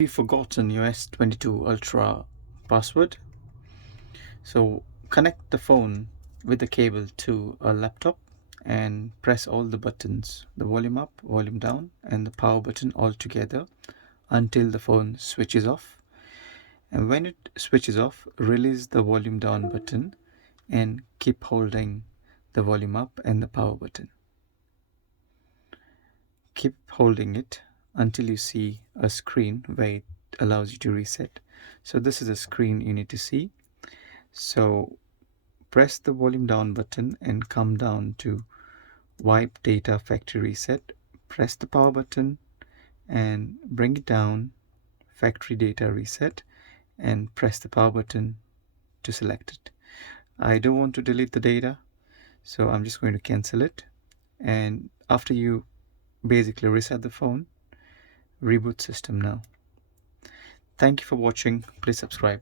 You've forgotten your S22 Ultra password, so connect the phone with the cable to a laptop and press all the buttons, the volume up, volume down, and the power button all together until the phone switches off. And when it switches off, release the volume down button and keep holding the volume up and the power button. Keep holding it until you see a screen where it allows you to reset. So this is a screen you need to see. So press the volume down button and come down to wipe data factory reset. Press the power button and bring it down, factory data reset, and press the power button to select it. I don't want to delete the data, so I'm just going to cancel it. And after you basically reset the phone, reboot system now. Thank you for watching. Please subscribe.